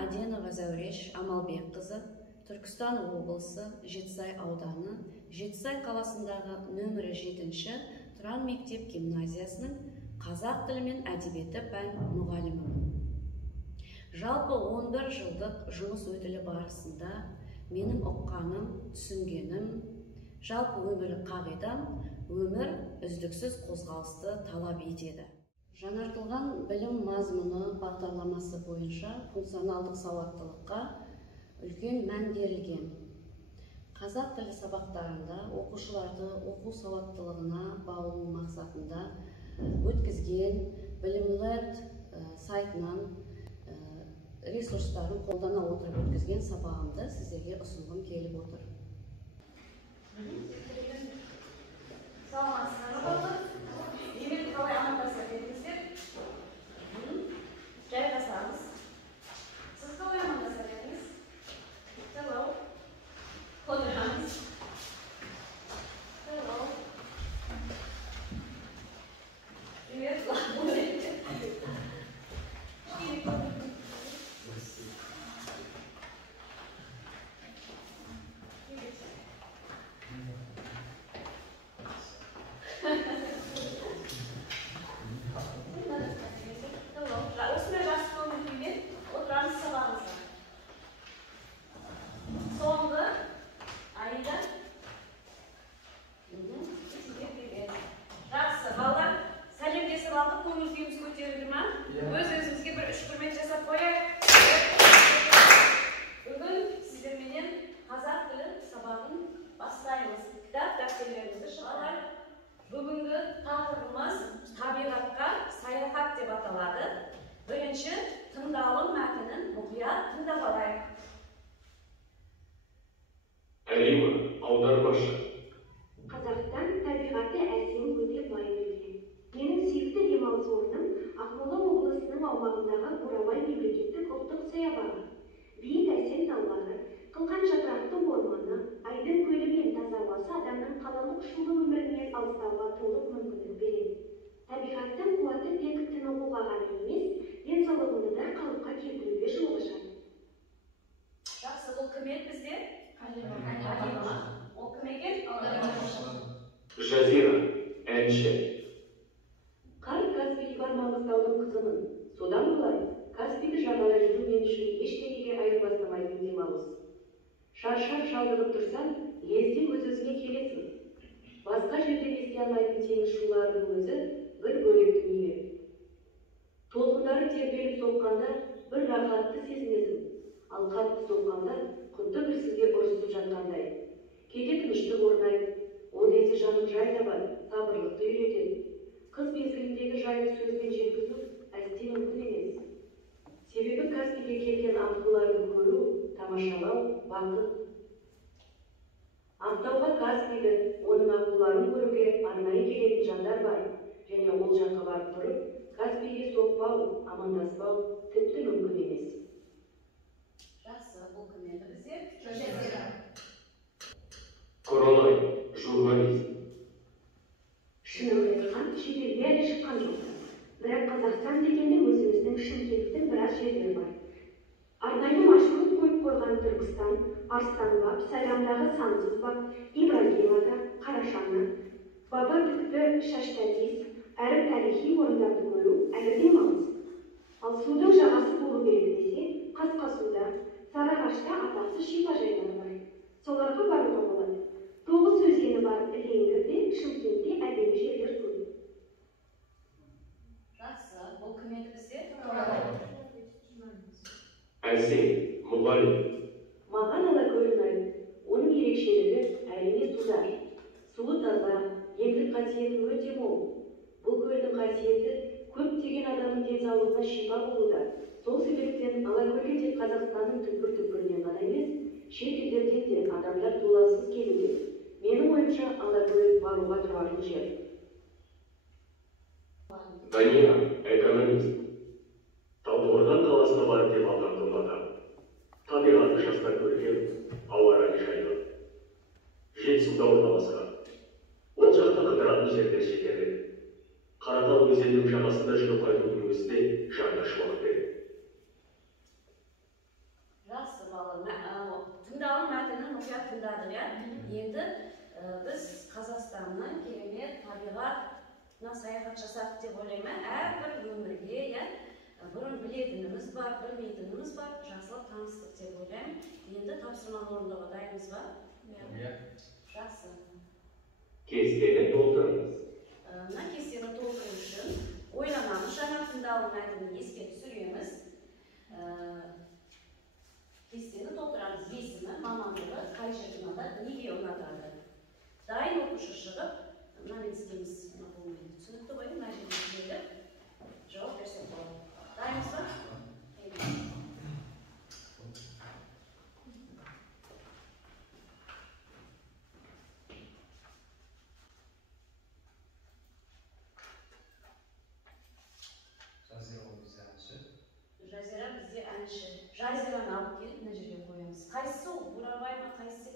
Аденова Зәуреш Амалбекқызы, Түркістан облысы, Жетісай ауданы, Жетісай қаласындағы нөмірі 7-ші Тұран мектеп гимназиясының қазақ тілі мен әдебиеті пән мұғалімімін. Жалпы 11 жылдық жұмыс өтілі барысында менің оққаным, түсінгенім, жалпы өмірлік қағидам, өмір үздіксіз қозғалысты талап етеді. Жаңартылған білім мазмұны бағдарламасы бойынша функционалдық сауаттылыққа үлкен мән берілген. Қазақ тілі сабақтарында оқушыларды оқу сауаттылығына баулу мақсатында өткізген Білімлет сайтынан ресурстарын қолдана отырып өткізген сабағымды сіздерге ұсынғым келіп отыр. Өз-өзімізге бір үшкірмет жасап қояйық. Бүгін сіздерменен қазақ тілі сабағын бастаймыз. Кітап дәптерлерімізді шығарайық. Бүгінгі тақырыбымыз табиғатқа саяхат деп аталады. Бірінші тыңдалым мәтінін мұқият тыңдап алайық. Әлима, аудармашы. Қазақстан табиғаты әсем өте бай өлке. Менің сүйікті демалыс орным Ақмола облысының аумағындағы Бурабай мемлекеттік ұлттық саябағы. Биік әсем таулары, қылқан жапырақты орманы, айдын көлі мен таза ауасы адамның қалалық шулы өмірінен алыстауға толық мүмкіндік береді. Табиғаттың қуаты тек тынығуға ғана емес, денсаулығымды да қалыпқа келтіруге жол ашады. Жақсы, бұл кім еді бізде? Алима. Ол кім екен? Жазира, әнші. Қар Каспий бар Маңғыстаудың қызымын. Содан болар, Каспийді жағалай жүру мен үшін ештеңеге айырбастамайтын демалыс. Шаршап шалдығып тұрсаң, лезде өз-өзіңе келесің. Басқа жерде ести алмайтын теңіз шуларының өзі бір бөлек дүние. Толқындары тербеліп соққанда бір рахатты сезінесің, ал қатты соққанда құдды бір сізге ұрысып жатқандай. Кейде тыныштық орнайды, ол кезде жаның жай табады, сабырлықты үйретеді. Қыз мезгіліндегі жайды сөзбен жеткізу әсте мүмкін емес. Себебі Каспийге келген ақтауларды көру, тамашалау, бақыт. Ақтауға Каспийді, оның ақтауларын көруге арнайы келетін жандар бар, және ол жаққа барып тұрып, Каспийге соқпау, амандаспау тіпті мүмкін емес. Жақсы, бұл кім еді бізде? Жазира. Коронай, журналист. Шынымды айтқан, шетелге әлі шыққан жоқ. Бірақ Қазақстан дегенде өзіміздің Шымкенттің біраз жерлері бар. Арнайы маршрут қойып қойған Түркістан, Арыстан баб, Сайрамдағы сансыз баб, Ибрагим ата, Қарашаны, Баба Түкті, Шаштазис, әрі тарихи орындарды көру әлі демалыс. Ал судың жағасы болу керек десе, Қасқасуда, Сарыағашта атақты шипажайлар бар. Соларға баруға болады. Тоғыз өзені бар Леңгірде, Шымкентте әдемі жерлер көп. Жақсы, бұл кім еді бізде? Әсем, мұғалім. Маған Алакөл ұнайды. Оның ерекшелігі әрине суда. Суы таза, емдік қасиеті өте мол. Бұл көлдің қасиеті көптеген адамның денсаулығына шипа болуда. Сол себептен Алакөлге тек Қазақстанның түкпір-түкпірінен ғана емес, шет елдерден де адамдар толассыз келуде. Менің ойымша Алакөл баруға тұрарлық жер. Дания, экономист. Талдықорған қаласына барып демалған адам. Табиғаты жастар көрген, ауа райы жайлы. Жетісуда орналасқан. Ол жақта қыдыратын жерлер жетерлік. Қаратал өзенінің жағасында жүріп қайтудың өзі де жанға шуақ береді. tındadık ya. Endi biz Kazakistan'ın keremет tabiatına sayahat жасадық деп ойлаймын. Әрбір өмірге ya бұрын білетініміз бар, білмейтініміз бар, жақсылап таныстық деп ойлаймын. Енді тапсырманы орындауға дайынбыз ба? Иә. Жақсы. Kesteni doldurunuz. Мына кестені толтыру үшін ойланамыз, жаңа тыңдалым мәтінін еске түсіреміз. Кестені толтырамыз. Есімі, мамандығы, қай жерде ұнатады, неге ұнатады. Дайын оқушы шығып, мына мен істейміз, мына болмайды. Түсінікті ғой, мына жерде келіп жауап берсек болады. Дайынбыз ба? Жазира бізде әнші. Жазираны алып келіп, мына жерге қоямыз. Қайсысы ол? Бурабай ма? Қайсысы?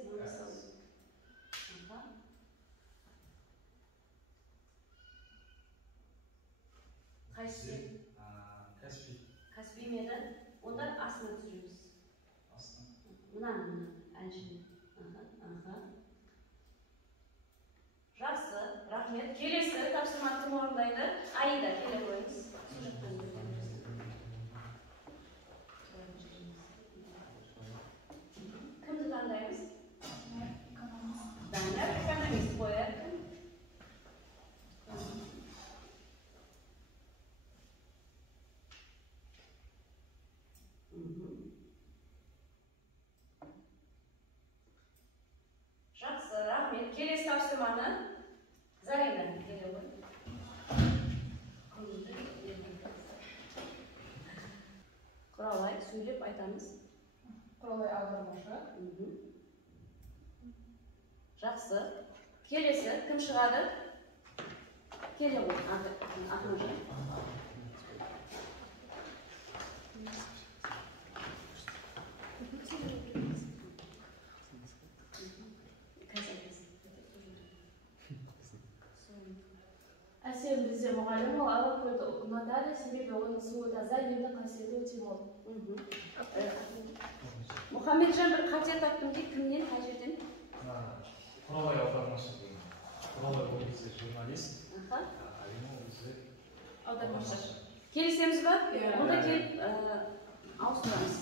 Қайсысы? Каспий. Каспий меді? Онда астына түсіреміз. Мына әнші. Жақсы, рахмет. Келесі тапсырманы кім орындайды? Аида, келе қойыңыз. Кімді таңдаймыз? Данияр экономист қояр. Жақсы, рахмет. Келесі тапсырманы Зарина келе ғой. Құралай, сөйлеп айтамыз. Құралай аудармашы. Жақсы. Келесі, кім шығады? Келе ғой, Ахмаджан. Әсем бізде мұғалім ол Алакөлді ұнатады, себебі оның суы таза, емді қасиеті өте мол. Мұхаммеджан бір қате таптым дейді, кімнен, қай жерден? Құралай аудармашы деген. Құралай ол бізде журналист, Алина ол бізде Аудармашы. Келісеміз ба? Онда келіп ауыстырамыз.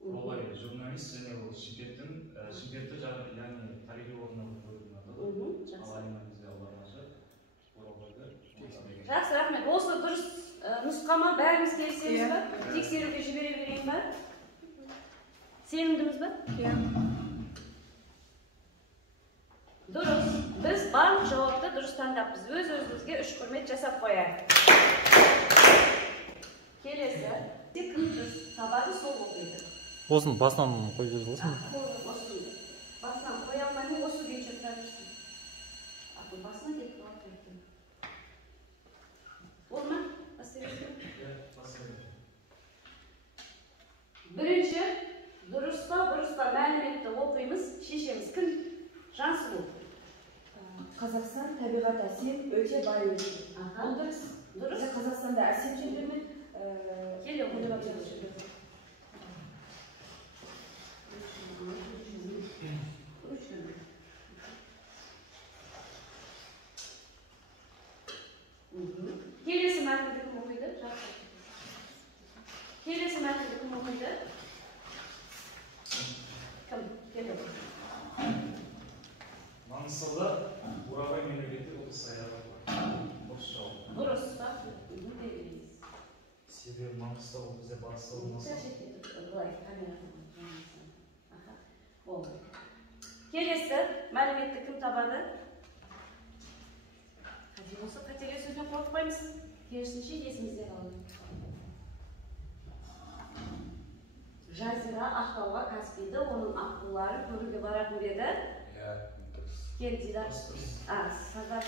Құралай журналист және ол Шымкентті яғни тарихи орыннан көріп ұнатады. Ал Алина бізде аудармашы. Жақсы, рахмет. Осы дұрыс нұсқама бәріміз келісеміз ба? Тексеруге жібере берейін ба? Сенімдіміз ба? Иә. Дұрыс. Біз барлық жауапты дұрыс таңдаппыз. Өз-өзімізге 3 құрмет жасап қояйық. Келесі. Кім біз табады, сол оқиды. Осын басынан қойып жазылсын. Басынан қоя алмаймын, осы күйінше тұра берсін. Басынан кетіп қалып қайтты. Ол ма? Бірінші, дұрыс па мәліметті оқимыз, шешеміз. Кім? Жансұлу. Қазақстан табиғат әсем, өте бай өлке. Бұл дұрыс. Дұрыс. Қазақстанда әсем жерлер мен келе ойлап жатыр. Келесі мәтінді кім оқиды? Келесі мәтінді кім оқиды? Кім? Келе. Маңғыстауда Бурабай мемлекеттік облыс саябағы бар. Дұрыс па? Себебі Маңғыстау бізде батыста болмаса. Келесі мәліметті кім табады? Осы қателер сөзінен қорықпаймыз. Керісінше есімізде қалды. Жазира Ақтауға Каспийді, оның аққуларын көруге баратын беді. Иә, дұрыс. Кел, Дидар. Сазар.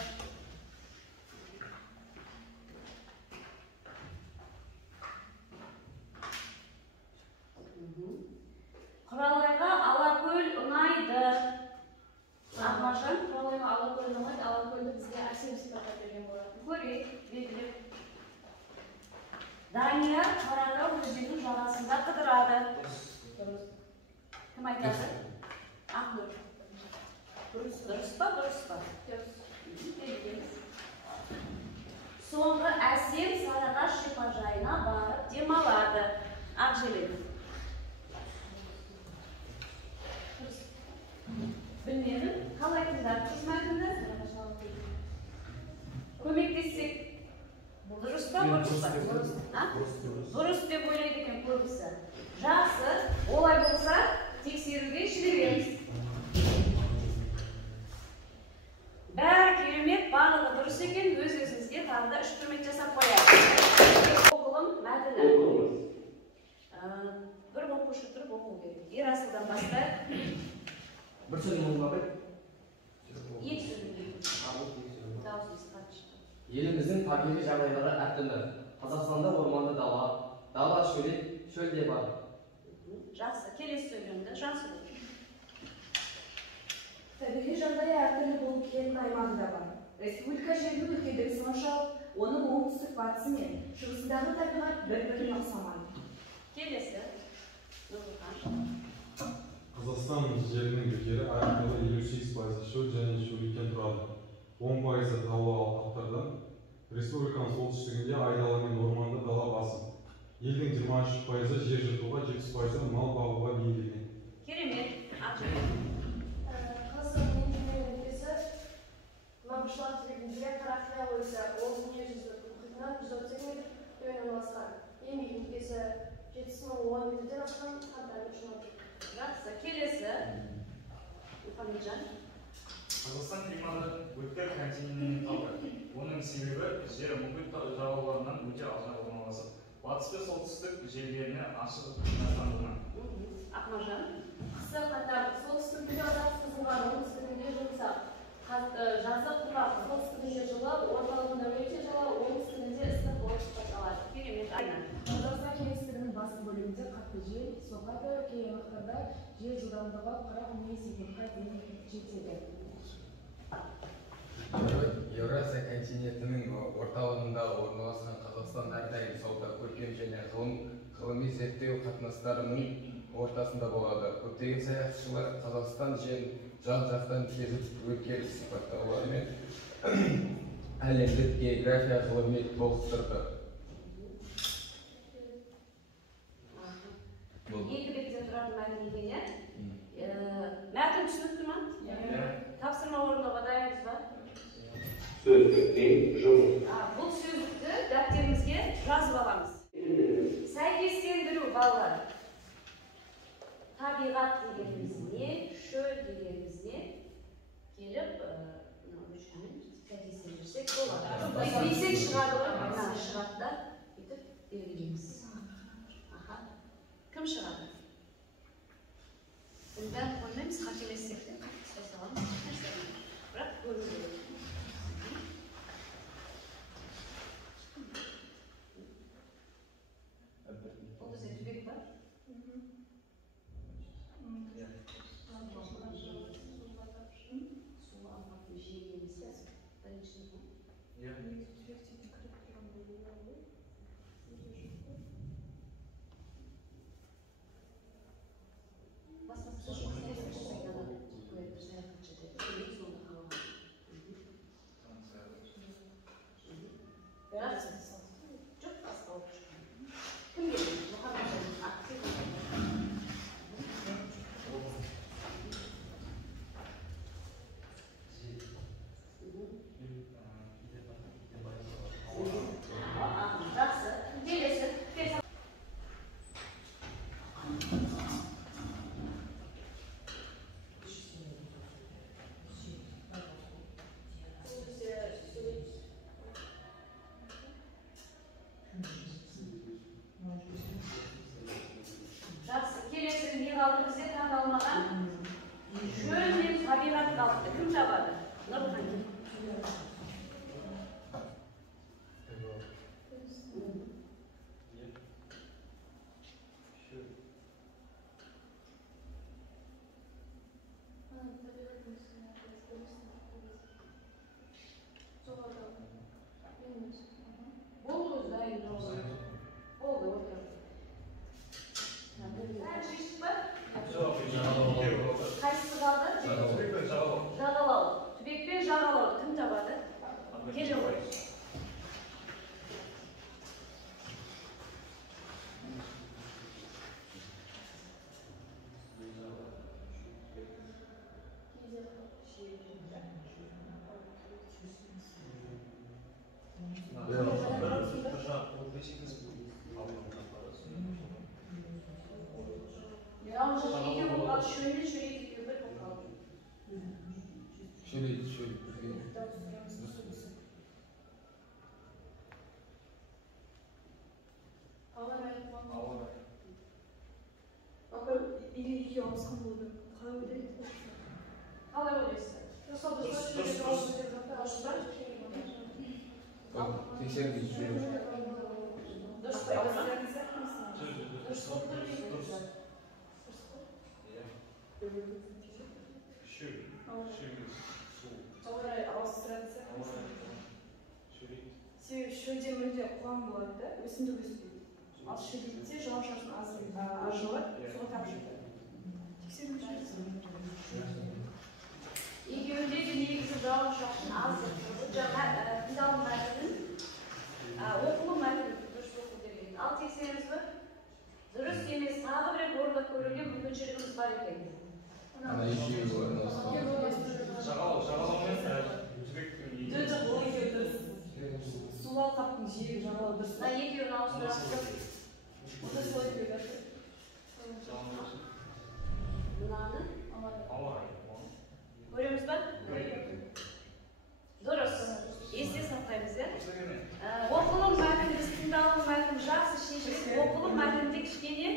Құралайға Алакөл ұнайды. ойламайды, Алакөлді бізге әсем сипаттап берген болатын. Көрейік, белгілеп. Данияр Қаратау өзенінің жағасында қыдырады. Дұрыс. Кім айтады? Ақнұр. Дұрыс па? Дұрыс. Белгілейміз. Соңғы әсем Сарыағаш шипажайына барып демалады. Ақжелек. Білмедім. Қалай тыңдап мәтінді? Көмектессек. Дұрыс па? Дұрыс деп ойлайды екен көбісі. Жақсы, олай болса тексеруге жібереміз. Бәрі керемет, барлығы дұрыс екен, өз-өзіңізге тағы да 3 құрмет жасап қояйық. Оқылым мәтіні. Бір оқушы тұрып оқу керек. Ерасылдан бастайық. Bir sözüm olmadı. Екі сөйлейді. Дауысыңыз қатты шықты. Еліміздің табиғи жағдайлары әртүрлі. Қазақстанда орманды дала, шөл де бар. Жақсы, келесі сөйлемді Жансұлу. Табиғи жағдайы әртүрлі болып келетін аймағы да бар. Республика жерінің үлкендігі соншалық, оның оңтүстік батысы мен шығысындағы табиғат бір-біріне ұқсамайды. Келесі. Нұрбұлқан. Қазақстан жерінің бедері әртүрлі 58% шөл және шөлейттен тұрады. 10% таулы алқаптардан. Республиканың солтүстігінде айдалы мен орманды дала басым. Елдің 23% жер жыртуға, 70% мал бағуға бейімделген. Керемет. Ақжелек. Қазақстанның ең өлкесі Маңғышлақ түбегінде Қарақия ойысы, ол дүниежүзілік мұхитынан 130 метр төмен орналасқан. Ең биік нүктесі 7010 метрден асқан қантардың ұшынан. Жақсы, келесі. Мұхамеджан. Қазақстан климаты өткір континенталды. Оның себебі жер мұхит жағалауларынан өте алшақ орналасып, батыс пен солтүстік жерлеріне ашық жинақтандырған. Ақмаржан. Қысы қатар, солтүстігінде ұзақ созылған, оңтүстігінде жұмсақ. Жазы құрғақ, солтүстігінде жылы, орталығында өте жылы, оңтүстігінде ыстық болып сипатталады. Керемет. Айна. Қазақстан кеңістігінің басым бөлігінде қатты жел соғады, кей аймақтарда жел жылдамдығы 40 секундқа дейін жетеді. Еуразия континентінің орталығында орналасқан Қазақстан әрдайым сауда, көркем және ғылыми зерттеу қатынастарының ортасында болады. Көптеген саяхатшылар Қазақстан жерін жан-жақтан кезіп өткеріп сипаттауларымен әлемдік география ғылыми толықтырды. Екі бетте тұратын мәтін екен, иә? Мәтін түсінікті ма? Тапсырма орындауға дайынсыз ба? Сөздіктен жұмыс. Бұл сөздікті дәптерімізге жазып аламыз. Сәйкестендіру балалар. Табиғат дегеніміз не, шөл дегеніміз не? Келіп, сәйкестендірсек болады. Бейсек шығады ғой, шығады да, етіп белгілейміз. Кім шығады? Бәрін қоймаймыз, қателессек те, қайтқыстай саламыз. Бірақ көру керек. Ол бізде түбек бар? Су алқаптың жиегемізде бірінші ма? Қалды бізде таңдалмаған шөл мен табиғат қалыпты. Кім жабады? Нұрхан. Жағалау. Түбекпен жағалауды кім табады? Келе ғой. Қалай ойлайсыз? Дұрыс па? Себебі шөлде мүлде қуаң болады да, өсімдік өспейді. Ал шөлдетте жауын шашын аз жауады, суға тап жатады. Тексеру жүргізу. Екеуінде де негізі жауын шашын аз жатады. Жаңа тыңдалым мәтінін, оқылым мәтінін дұрыс оқу деген. Ал тексереміз бе? Дұрыс емес, тағы бір орындап көруге мүмкіншілігіміз бар екен. Су алқаптың жиегі жағалау дұрыс. Екеуін ауыстырасыз. Онда солай деп Мынаны көреміз ба? Дұрыс. Есте сақтаймыз, иә? Оқылым мәтін, біз тыңдалым мәтін жақсы шешіліп, оқылым мәтінде кішкене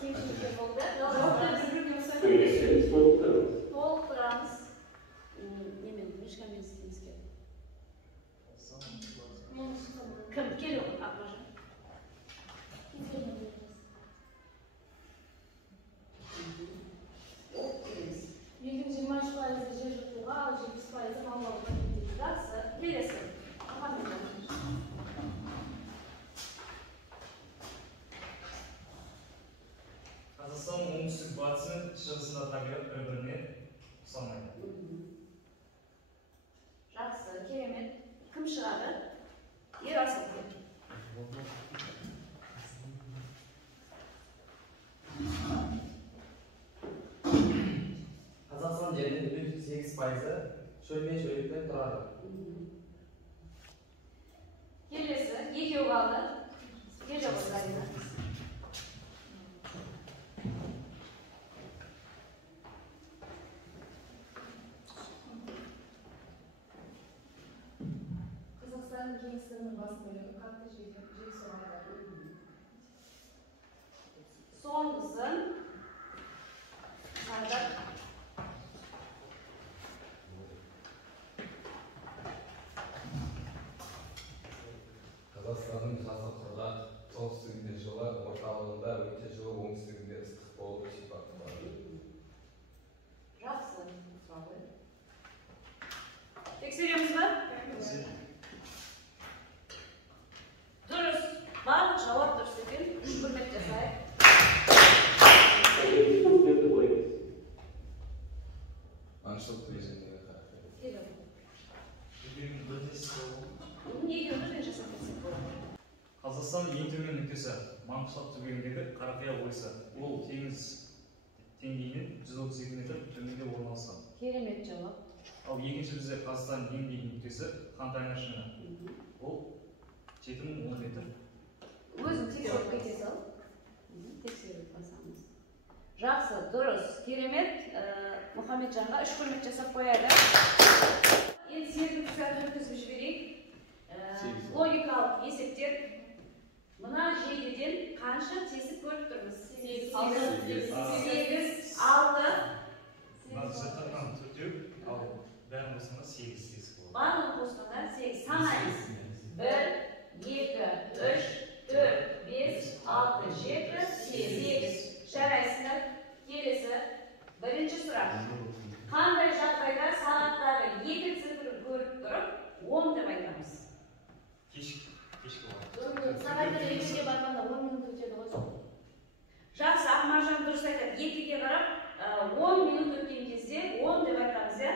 кемшіліктер болды. Толықтырамыз. Немен, мешкамен істейміз керек. Кім? Келу, Ақмажан. Елдің 20% жер жыртуға, ал 70% мал бағуға кетеді. Жақсы, келесі. Қазақстан оңтүстік батысы шығысында табиғат бір-біріне ұқсамайды. Жақсы, керемет. Кім шығады? Ерасыл. Қазақстан жерінің 8% шөл мен шөлейттен тұрады. Келесі, екеу қалды. Кел жауыз, Зарина. Қазақстанның кеңістігінің басым бөлігі қатты жел соғады. Соңғысын Сардар. Қазақстанның жазы құрғақ, солтүстігінде жылы, орталығында өте жылы, оңтүстігінде ыстық болып сипатталады. Жақсы. Тексереміз ба? Дұрыс. Барлық жауап дұрыс екен. Құрмет жасайық. Аңшылық туризміне қарап. Қазақстан ең төмен нүктесі Маңғышлақ түбегіндегі Қарақия ойысы. Ол теңіз деңгейінен 132 метр төменде орналасқан. Керемет жауап. Ал екінші бізде Қазақстан ең биік нүктесі Хантайна шыңы. Ол 7010 метр. Өзін тексеріп кете сал. Тексеріп басамыз. Жақсы, дұрыс, керемет. Мұхамеджанға 3 құрмет жасап қояды. Енді сергіп сәт өткізіп жіберейік. Логикалық есептер. Мына жейдеден қанша тесіп көріп тұрмыз? 8, 6. Мына заттардан төртеу, ал бәрін қосқанда 8 тесік болады. Барлығын қосқанда 8. Санаймыз. 1, 2, 3, 4, 5, 6, 7, 8. Жарайсыздар. Келесі. Бірінші сұрақ. Қандай жағдайда сағаттағы 2 цифрін көріп тұрып, 10 деп айтамыз? Кешкі болады. Сағатта 2-ге барғанда 10 минут өтеді ғой. Жақсы, Ақмаржан дұрыс айтады. 2-ге қарап, 10 минут өткен кезде 10 деп айтамыз, иә?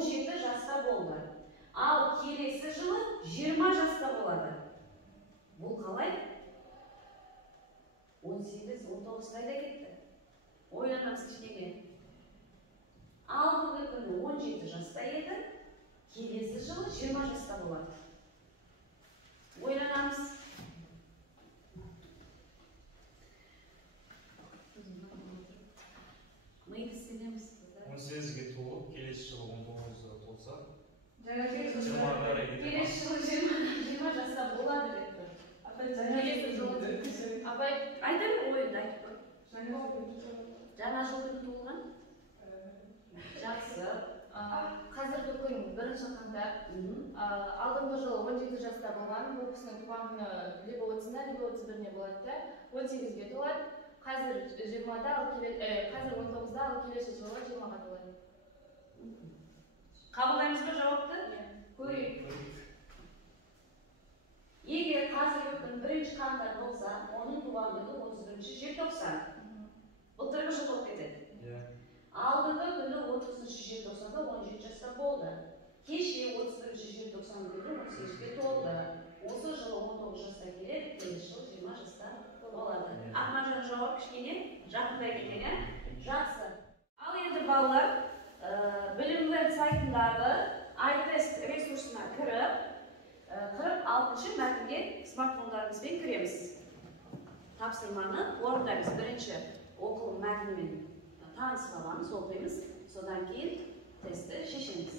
17 жаста болды. Ал келесі жылы 20 жаста болады. Бұл қалай? 18-19 қайда кетті? Ойланамыз кішкене. Алдыңғы күні 17 жаста еді, келесі жылы 20 жаста болады. Ойланамыз. Миды сенеміз. 18-ге толып, келесі жылы 19-да толса, Келесі жылы 20 жаста болады деп тұр. Келесі жылы апай айтамын ойынды айтып тұр. Жаңа жылдың туылған? Жақсы. Қазіргі күн 1 қаңтар. Алдыңғы жылы 17 жаста болған. Бұл кісінің туған күні либо 30-да, либо 31-не болады да. 18-ге толады. Қазір 20-да, қазір 19-да, ал келесі жылы 20-ға толады. Қабылдаймыз ба жауапты? Көрейік. Егер қазіргі күн 1 қаңтар болса, оның туған күні 31 желтоқсан. Былтырғы жыл болып кетеді. Алдыңғы күні 30 желтоқсанда 17 жаста болды. Кеше 31 желтоқсан күні 18-ге толды. Осы жылы 19 жаста келеді, келесі жылы 20 жаста болады. Ақмаржан жауап кішкене жақындай кеткен, жақсы. Ал енді балалар, білімлер сайтындағы iTest ресурсына кіріп, 46-шы мәтінге смартфондарымызбен кіреміз. Тапсырманы орындаймыз. Бірінші оқылым мәтінмен танысып аламыз, оқимыз, содан кейін тестті шешеміз.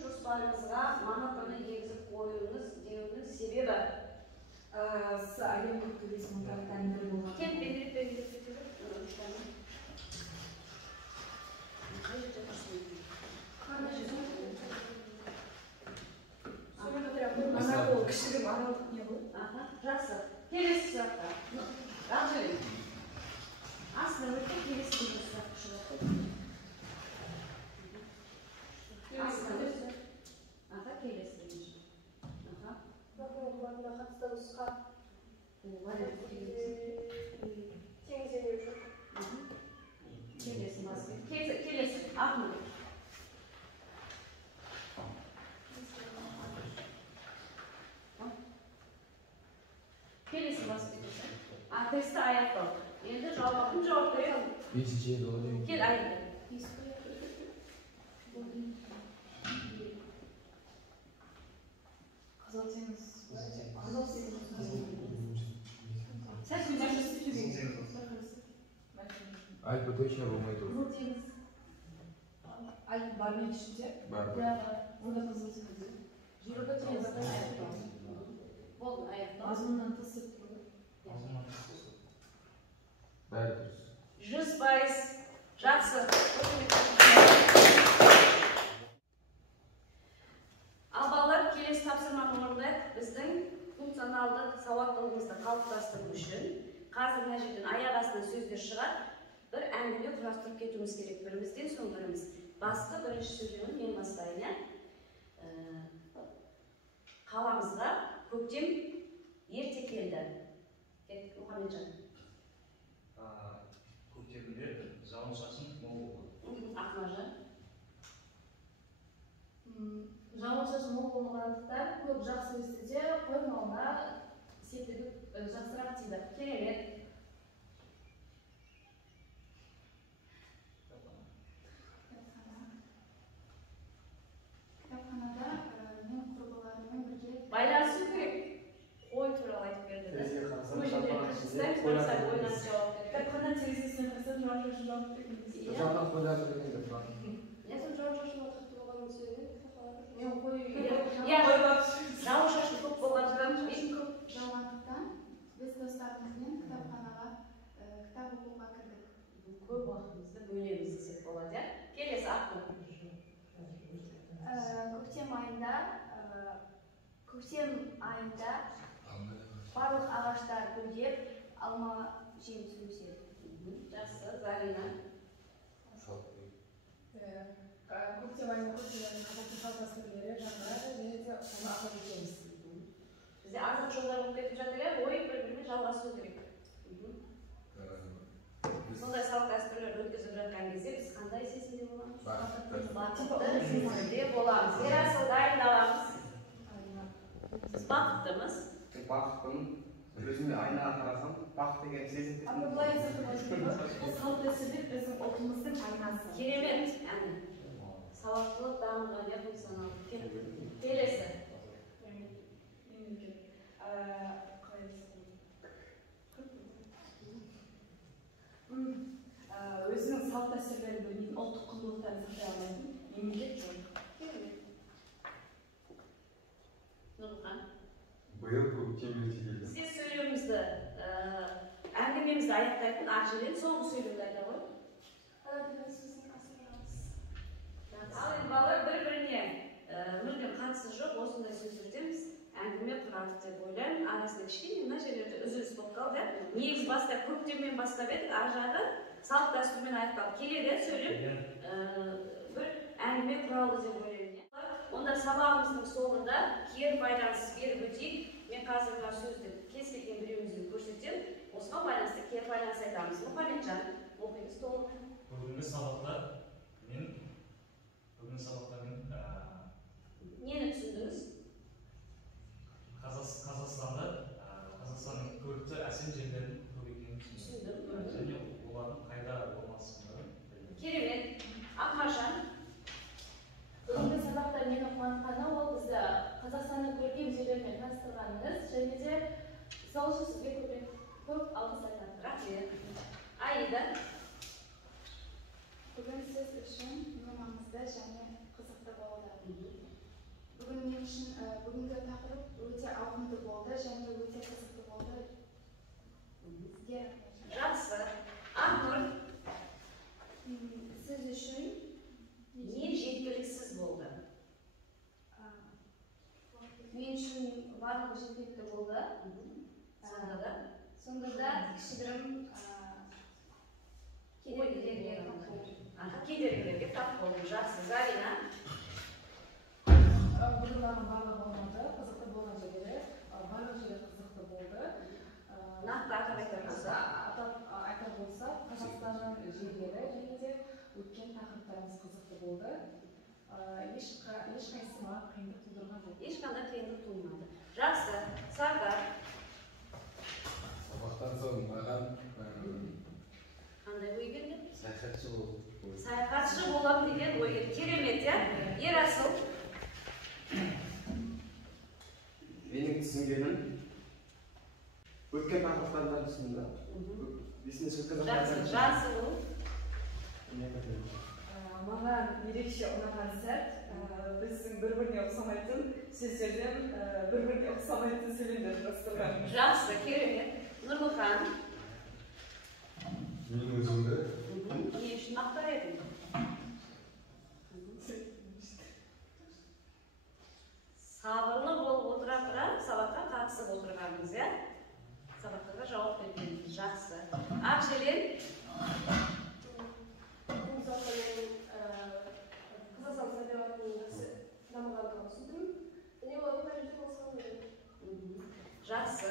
Жоспарыңызға монотонды егізіп қоюыңыз деуінің себебі? Әлемдік туризм орталықтарында болған. Кет белгілеп кетеді. Анау кішігірім аралдық не ғой? Жақсы. Келесі сұрақта. Ақжайын. Астына өтті, келесі сұрақ шығады. Астына өтті. Келесі. Мағлұматына қатысты нұсқа. Теңізден өтіп. Келесі басты. Келесі. Ақмын. Келесі басты. Тесті аяқтау. Енді жауап беремін. Кел айында. Альпы точно болмайды. Альп бар ма ішінде? Бар. Онда қызыл жерге теңіз аяқтау. Болды, аяқтау. Мазмұннан тыс тұрды. Бәрі дұрыс. 100%. Жақсы. Ал балалар, келесі тапсырманы орындайық. Біздің функционалдық сауаттылығымызды қалыптастыру үшін қазір мына жерден аяқ астынан сөздер шығады. Бір әңгіме құрастырып кетуіміз керек, бірімізден соң біріміз. Басты бірінші сөйлеуін мен бастайын. Қаламызға көктем ерте келді. Мұхамеджан. Көктемде жауын-шашын мол болды. Ақмаржан. Жауын-шашын мол болмағандықтан көп жақсы өсті де қоймауына септігіп жақсырақ тиді. Керемет. Кітапханада мен құрбыларыммен бірге Байланысу керек. Қой туралы айтып берді. Кітапхана терезесіне қарасам жауын-шашын жауып берген. Жақтан қойларды дегенде бар. Мен жауын-шашын уақытты болғанын сөйледім. мен қой жауын-шашын көп болғандықтан жауғандықтан біз достарымызбен кітапханаға кітап оқуға кірдік. Көп уақытымызды бөлеміз десек болады. Келесі ақыл. Көктем айында барлық ағаштар гүлдеп, алма жеміс өседі. Жақсы, Зарина. Көктем айында көптеген қазақтың салт дәстүрлері жаңғырады және де оны атап өтеміз. Бізде азық жолдар болып кетіп жатыр, ой бір-бірімен жалғасу керек. Сондай салт дәстүрлерді өткізіп жатқан кезде біз қандай сезімде боламыз? Бақытты сезімде боламыз. Ерасыл дайындаламыз. Біз бақыттымыз. Бақыттымын. Өзіме айнаға қарасам, бақыт деген сезім. Былай бұл салт дәстүрлер біздің ұлтымыздың айнасы. Керемет, яғни сауаттылық дамыған функционалдық. Келесі. Өзінің салт дәстүрлерін білмейтін, ұлттық құндылықтарын сақтай алмайтын мемлекет жоқ. Нұрхан. Биыл көктем ерте келді. Сіз сөйлемімізді, әңгімемізді аяқтайтын Ақжелен соңғы сөйлемді айта ғой. Ал енді балалар бір-біріне мүлдем қатысы жоқ, осындай сөздерден біз әңгіме құрадық деп ойлаймын. Арасында кішкене мына жерлерде үзіліс болып қалды. Негіз бастап көктеммен бастап едік, ар жағы салт дәстүрмен аяқталып келеді сөйлем. Бір әңгіме құралды деп ойлаймын. Онда сабағымыздың соңында кері байланыс беріп өтейік. Мен қазір мына сөзді кез келген біреуімізге көрсетемін. Осыған байланысты кері байланыс айтамыз. Мұхамеджан, оқыңыз толық. Бүгінгі сабақта мен нені түсіндіңіз? Қазақстанның көрікті әсем жерлерін көп екенін түсіндім. Және олардың қайда орналасқандығын білдім. Керемет. Ақмаржан. Бүгінгі сабақта мені қуантқаны ол бізді Қазақстанның көркем жерлерімен таныстырғаныңыз және де сол үшін сізге көп алғыс айтамын. Рахмет. Аида. Бүгін сіз үшін маңызды және қызықты болды. Бүгін мен үшін бүгінгі тақырып өте ауқымды болды және өте қызықты болды. Сізге рахмет. Жақсы. Ақнұр. Сіз үшін не жеткіліксіз болды? Мен үшін барлығы жеткілікті болды. Сонда да кішігірім кедергілерге тап болдым. Жақсы. Зарина. Бүгін маған барлығы болмады, қызықты болған жерлері, барлық жерлер қызықты болды. Нақты атап айтар болсақ, Қазақстанның жерлері және де өткен тақырыптарымыз қызықты болды. Ешқайсысы маған қиындық тудырған жоқ. Ешқандай қиындық туындамады. Жақсы. Сардар. Сабақтан соң маған қандай ой келді? Саяхатшы боламын деген ой келді. Керемет, иә? Ерасыл. Менің түсінгенім өткен тақырыптардан түсіндім. Жақсы бол. Маған ерекше ұнаған сәт біздің бір-біріне ұқсамайтын сөздерден бір-біріне ұқсамайтын сөйлемдер құрастырған. Жақсы, керемет. Нұрлыхан. Мен өзімді Не үшін мақтар едім? Сабырлы болып отыра тұра сабаққа қатысып отырғаныңыз, иә? Сабақтарға жауап бердіңіз. Жақсы. Ақжелен. Қазақстан табиғатының жақсы дамығандығын түсіндім. Және олардың қажеті болсам еді. Жақсы.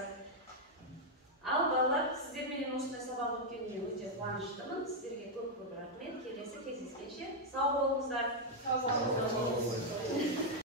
Ал балалар, сіздерменен осындай сабақ өткеніне өте қуаныштымын. Сіздерге көп рахмет. Келесі кездескенше сау болыңыздар.